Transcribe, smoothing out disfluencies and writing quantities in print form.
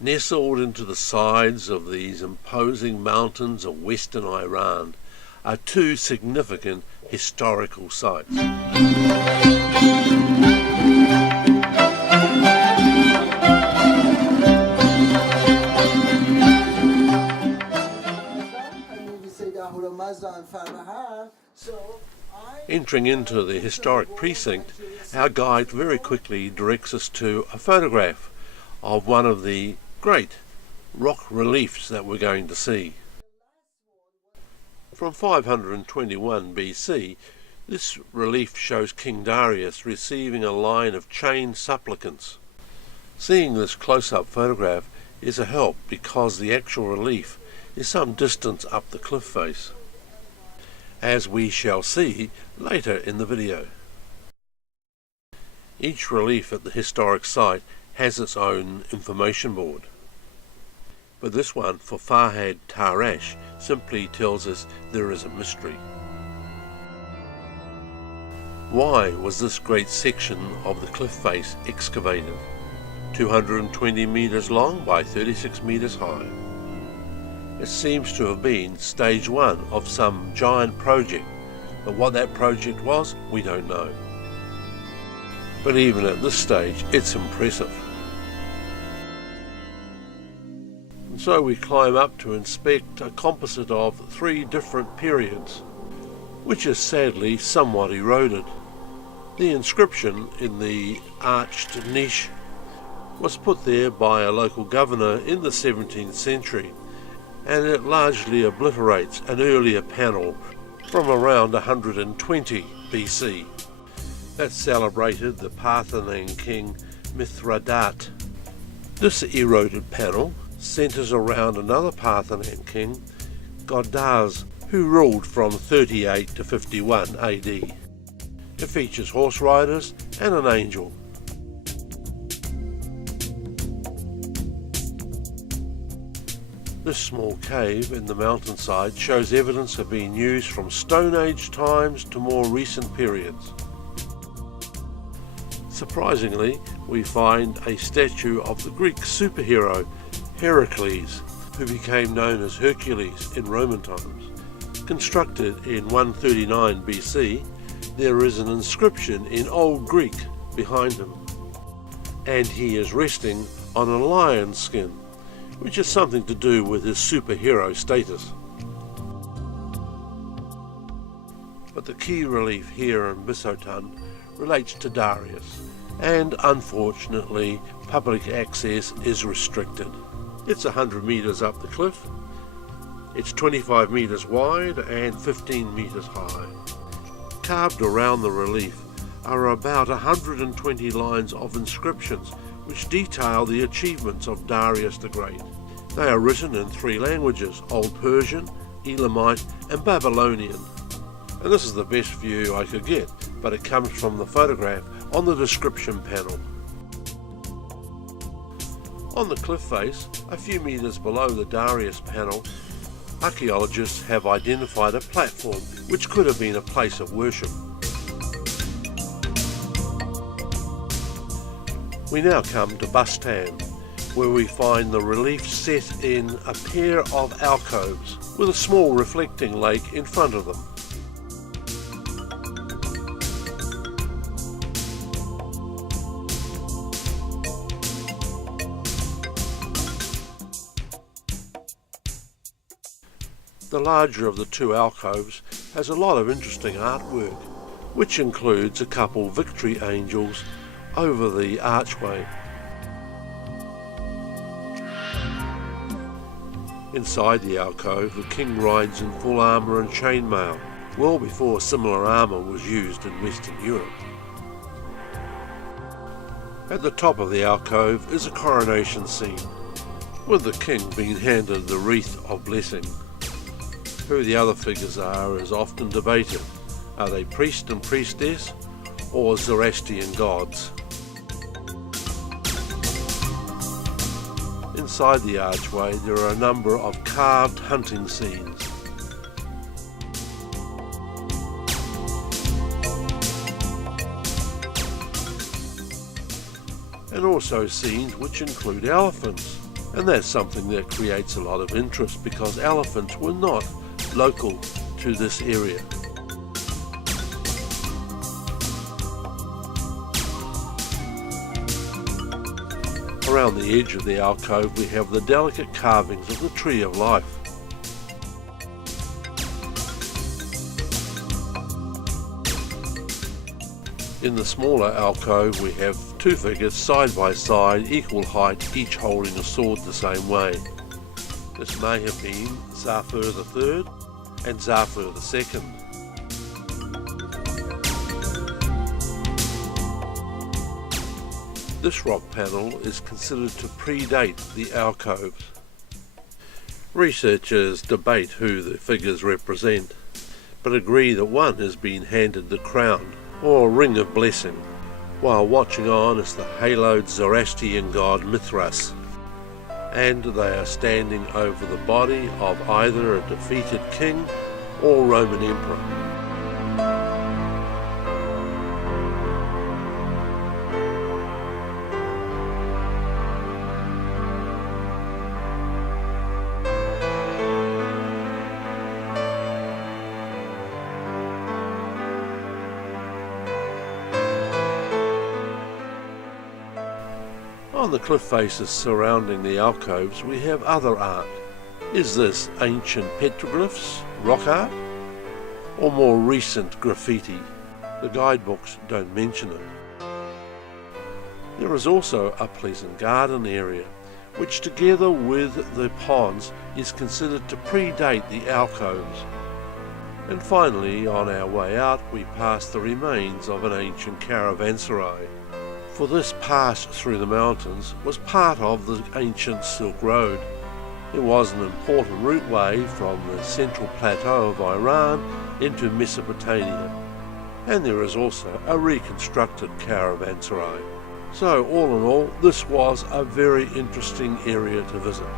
Nestled into the sides of these imposing mountains of western Iran are two significant historical sites. Entering into the historic precinct, our guide very quickly directs us to a photograph of one of the great rock reliefs that we're going to see. From 521 BC, this relief shows King Darius receiving a line of chained supplicants. Seeing this close-up photograph is a help because the actual relief is some distance up the cliff face, as we shall see later in the video. Each relief at the historic site has its own information board, but this one for Farhad Tarash simply tells us there is a mystery. Why was this great section of the cliff face excavated? 220 meters long by 36 meters high. It seems to have been stage one of some giant project, but what that project was, we don't know. But even at this stage, it's impressive. And so we climb up to inspect a composite of 3 different periods, which is sadly somewhat eroded. The inscription in the arched niche was put there by a local governor in the 17th century, and it largely obliterates an earlier panel from around 120 BC that celebrated the Parthian king Mithridat. This eroded panel centers around another Parthian king, Godaz, who ruled from 38 to 51 AD. It features horse riders and an angel. This small cave in the mountainside shows evidence of being used from Stone Age times to more recent periods. Surprisingly, we find a statue of the Greek superhero Heracles, who became known as Hercules in Roman times. Constructed in 139 BC, there is an inscription in Old Greek behind him, and he is resting on a lion's skin, which has something to do with his superhero status. But the key relief here in Bisotun relates to Darius, and unfortunately public access is restricted. It's 100 meters up the cliff, it's 25 meters wide and 15 meters high. Carved around the relief are about 120 lines of inscriptions which detail the achievements of Darius the Great. They are written in 3 languages, Old Persian, Elamite and Babylonian. And this is the best view I could get, but it comes from the photograph on the description panel. On the cliff face, a few meters below the Darius panel, archaeologists have identified a platform which could have been a place of worship. We now come to Bistoun, where we find the relief set in a pair of alcoves with a small reflecting lake in front of them. The larger of the 2 alcoves has a lot of interesting artwork, which includes a couple victory angels over the archway. Inside the alcove, the king rides in full armour and chainmail, well before similar armour was used in Western Europe. At the top of the alcove is a coronation scene, with the king being handed the wreath of blessing. Who the other figures are is often debated. Are they priest and priestess, or Zoroastrian gods? Inside the archway there are a number of carved hunting scenes. And also scenes which include elephants, And that's something that creates a lot of interest because elephants were not local to this area. Around the edge of the alcove we have the delicate carvings of the Tree of Life. In the smaller alcove we have two figures side by side, equal height, each holding a sword the same way. This may have been Zafur III and Zafur II. This rock panel is considered to predate the alcoves. Researchers debate who the figures represent, but agree that one has been handed the crown, or ring of blessing, while watching on is the haloed Zoroastrian god Mithras, and they are standing over the body of either a defeated king or Roman emperor. On the cliff faces surrounding the alcoves we have other art. Is this ancient petroglyphs, rock art, or more recent graffiti? The guidebooks don't mention it. There is also a pleasant garden area, which together with the ponds is considered to predate the alcoves. And finally, on our way out, we pass the remains of an ancient caravanserai. For this pass through the mountains was part of the ancient Silk Road. It was an important routeway from the central plateau of Iran into Mesopotamia, and there is also a reconstructed caravanserai. So all in all, this was a very interesting area to visit.